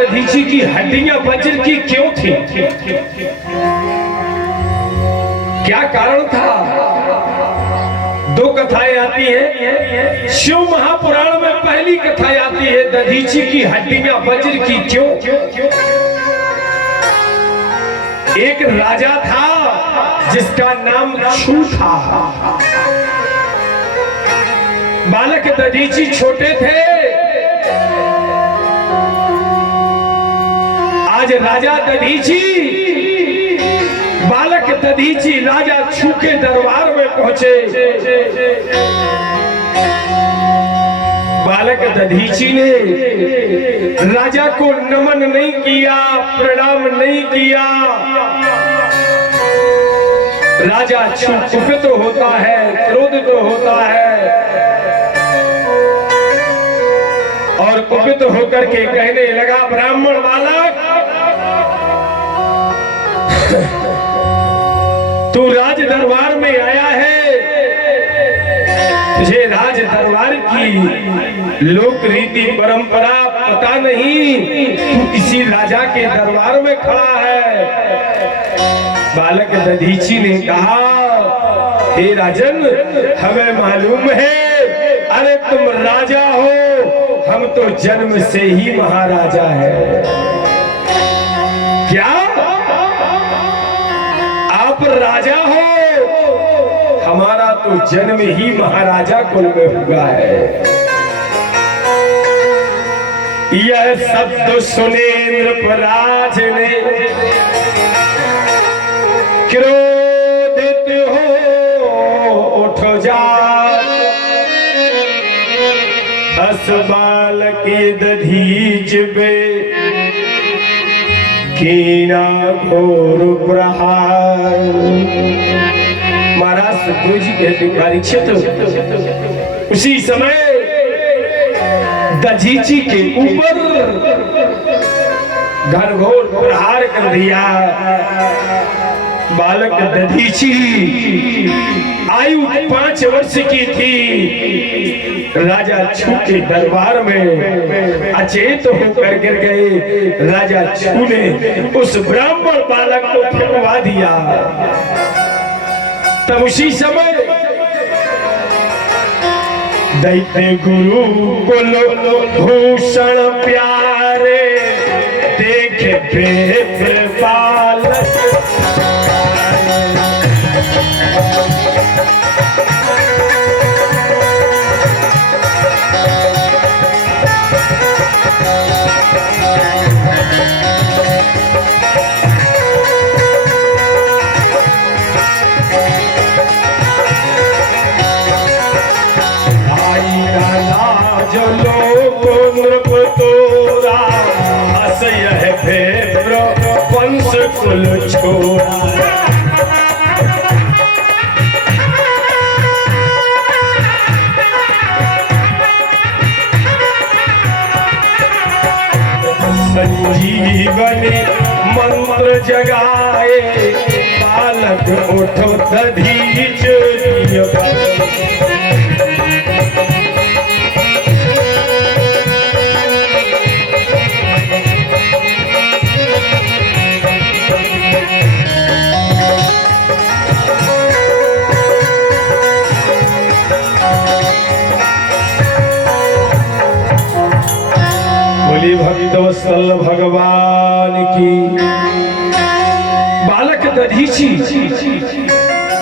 दधीची की हड्डियां वज्र की क्यों थी? क्या कारण था? दो कथाएं आती हैं। शिव महापुराण में पहली कथा आती है, दधीची की हड्डियां वज्र की क्यों? एक राजा था जिसका नाम छू था। बालक दधीची छोटे थे। आज राजा दधीची, बालक दधीची राजा छू के दरबार में पहुंचे। बालक दधीची ने राजा को नमन नहीं किया, प्रणाम नहीं किया। राजा छू कुपित होता है, क्रोधित होता है और कुपित होकर के कहने लगा, ब्राह्मण बालक, तू राज दरबार में आया है, तुझे राज दरबार की लोक रीति परंपरा पता नहीं, तू किसी राजा के दरबार में खड़ा है। बालक दधीची ने कहा, हे राजन, हमें मालूम है, अरे तुम राजा हो, हम तो जन्म से ही महाराजा है। क्या आप राजा हो? हमारा तो जन्म ही महाराजा कुल में हुआ है। यह शब्द सुने नृपराज ने, क्रोधित हो उठ जा, असबाल के दधीच पे कीना घोर प्रहार। महाराज सुखदेव जी कहते परीक्षित, उसी समय दधीची के ऊपर घनघोर प्रहार कर दिया। बालक दधीची आयु 5 वर्ष की थी। राजा छू के दरबार में अचेत होकर गिर गए। राजा छू ने उस ब्राह्मण बालक को फेंकवा दिया। तब उसी समय दैत्य गुरु कुल भूषण प्यारे, देखे बेफिर बालक। वंश कुल छोड़ा, संजीवनी मंत्र जगाए, बालक उठो दधीच। भक्तवत्सल भगवान की। बालक दधीची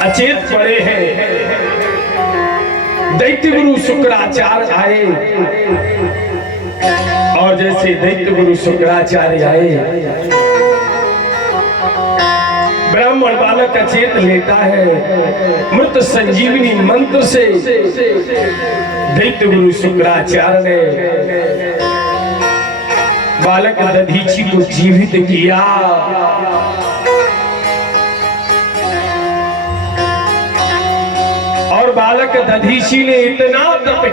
अचेत पड़े हैं। दैत्य गुरु शुक्राचार्य आए और जैसे दैत्य गुरु शुक्राचार्य आए, ब्राह्मण बालक अचेत लेता है। मृत संजीवनी मंत्र से दैत्य गुरु शुक्राचार्य ने बालक दधीची को जीवित किया। और बालक दधीची ने इतना तप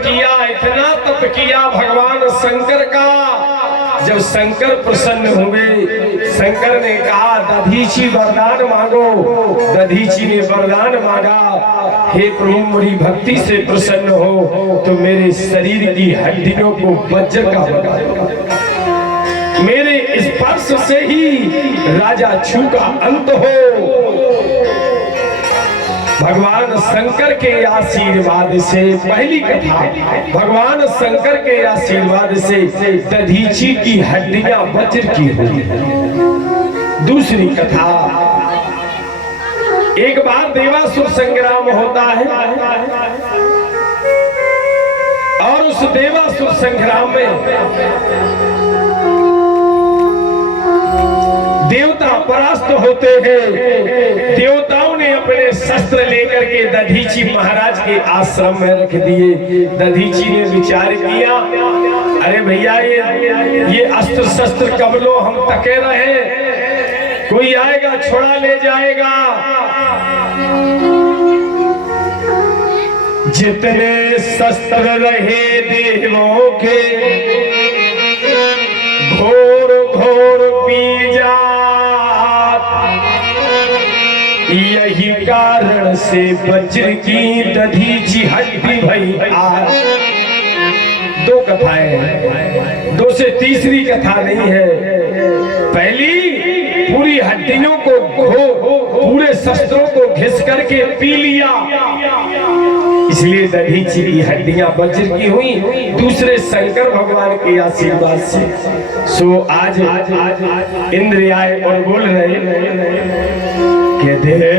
किया भगवान शंकर का। जब शंकर प्रसन्न हुए, शंकर ने कहा, दधीची वरदान मांगो। दधीची ने वरदान मांगा, हे प्रभु, मेरी भक्ति से प्रसन्न हो तो मेरे शरीर की हड्डियों को वज्र का बना दो। मेरे स्पर्श से ही राजा छू का अंत हो। भगवान शंकर के आशीर्वाद से, पहली कथा, भगवान शंकर के आशीर्वाद से दधीची की हड्डियां वज्र की हुई। दूसरी कथा, एक बार देवासुर संग्राम होता है और उस देवासुर संग्राम में देवता परास्त होते हैं। देवताओं ने अपने शस्त्र लेकर के दधीची महाराज के आश्रम में रख दिए। दधीची ने विचार किया, अरे भैया ये अस्त्र शस्त्र कब लो, हम तके रहे, कोई आएगा छोड़ा ले जाएगा। जितने शस्त्र रहे देवों के घोर घोर पीजा, यही कारण से वज्र की दधीची हड्डी भई आज। दो कथाएं हैं, दो से तीसरी कथा नहीं है। पहली, पूरी हड्डियों को पूरे शस्त्रों को घिस करके पी लिया, इसलिए दधीची की हड्डियां वज्र की हुई। दूसरे, शंकर भगवान के आशीर्वाद से। सो आज इंद्र आए और बोल रहे कि दे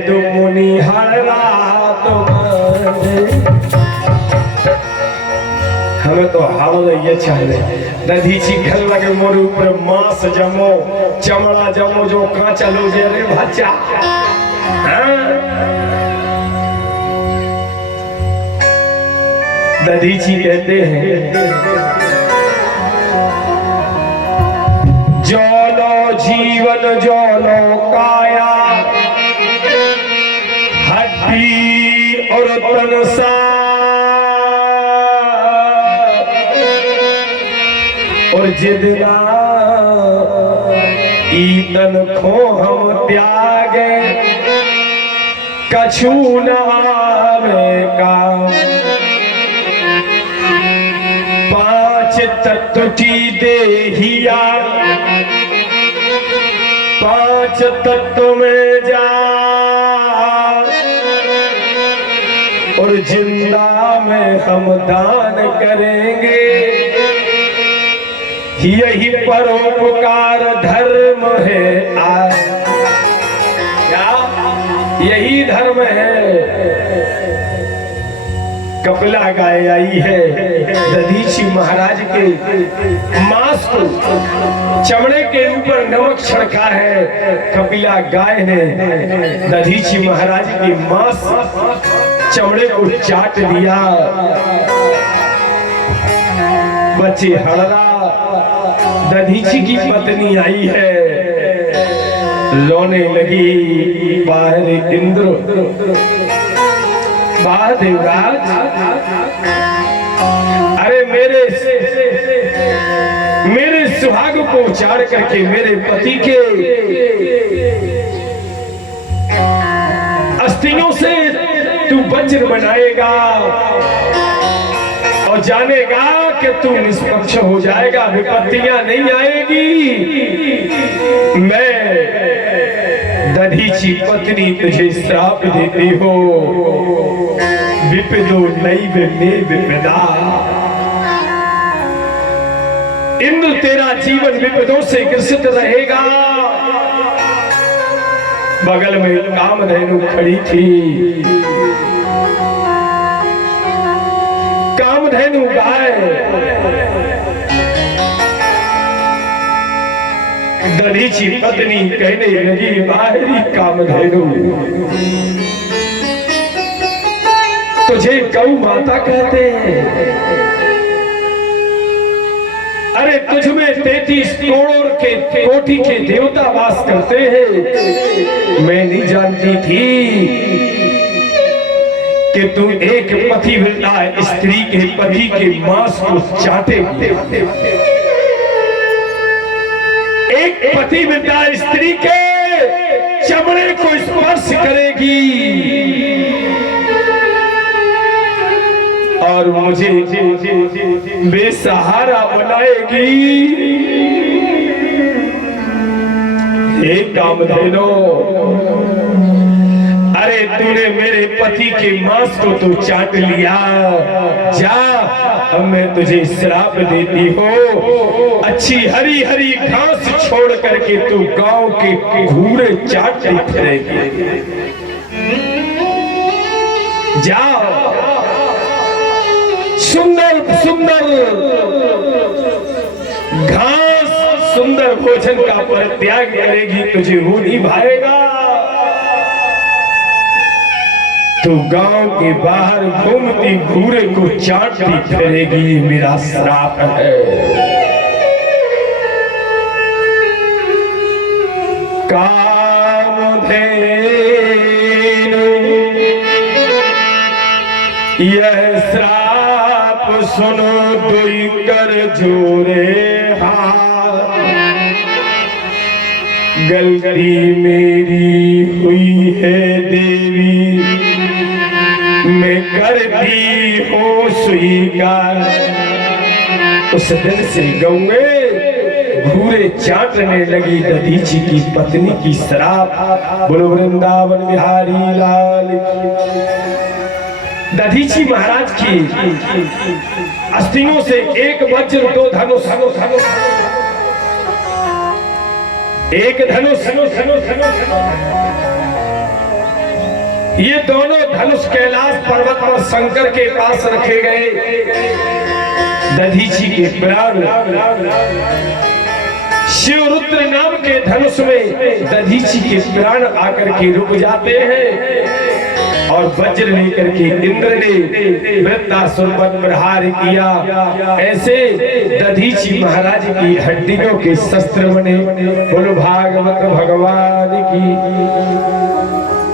दो मुनि हर रात, हमें तो हाल ये चाहिए। दधीची घर लगे मोरे ऊपर मांस जमो, चमड़ा जमो, जो कांचा लो जे रे बच्चा। दधीची कहते हैं, जोलो जीवन जोलो काया, हड्डी और तन सा, और जिदना ईतन खो हम त्यागे, कछु नावे का। पांच तत्व की देहिया, पांच तत्व में जा, और जिंदा में हम दान करेंगे, यही परोपकार धर्म है। आज क्या यही धर्म है? कपिला गाय आई है, दधीची महाराज के मांस को, चमड़े के ऊपर नमक छिड़का है। कपिला गाय ने दधीची महाराज की मांस चमड़े को चाट लिया। बच्चे हड़रा, दधीची की पत्नी आई है, रोने लगी। बाहर इंद्र, बाहर देवराज, अरे मेरे सुहाग को उचाड़ करके मेरे पति के अस्थियों से तू वज्र बनाएगा और जानेगा कि तू निष्पक्ष हो जाएगा, विपत्तियां नहीं आएगी। मैं दधीची पत्नी तुझे श्राप देती हो, विपदो नैव मे विपदा। इंद्र, तेरा जीवन विपदों से ग्रसित रहेगा। बगल में कामधेनु खड़ी थी, कामधेनु गाय। दधीची पत्नी कहने लगी, बाहरी कामधेनु, तुझे गौ माता कहते हैं। अरे तुझमें 33 करोड़ के कोटि के देवता वास करते हैं। मैं नहीं जानती थी कि तू एक पतिव्रता स्त्री के पति के मांस को चाटे। एक पतिव्रता स्त्री के चमड़े को स्पर्श करेगी और मुझे बेसहारा बनाएगी। हे कामधेनु, अरे तूने मेरे पति के मांस को तो चाट लिया, जा अब मैं तुझे श्राप देती हूँ, अच्छी हरी हरी घास छोड़ करके तू गांव के घूरे चाटती फिरेगी। जा सुंदर सुंदर घास सुंदर भोजन का परित्याग करेगी, तुझे वो नहीं भाएगा। तू गांव के बाहर घूमती घूरे को चाटती फिरेगी, मेरा श्राप है। कामधेनु यह श्राप सुनो दुई कर जोरे हाथ, गलती मेरी हुई है देवी, मैं करती हूँ स्वीकार। उस दिन से गौए घूरे चाटने लगी दधीची की पत्नी की श्राप। बोलो वृंदावन बिहारी लाल की। दधीची महाराज की अस्थियों से एक वज्र, दो धनुष, एक धनुष, ये दोनों धनुष कैलाश पर्वत पर शंकर के पास रखे गए। दधीची के प्राण शिवरुद्र नाम के धनुष में दधीची के प्राण आकर के रुक जाते हैं और वज्र लेकर के इंद्र ने वृत्तासुर पर प्रहार किया। ऐसे दधीची महाराज की हड्डियों के शस्त्र बने। बोलो भागवत भगवान की।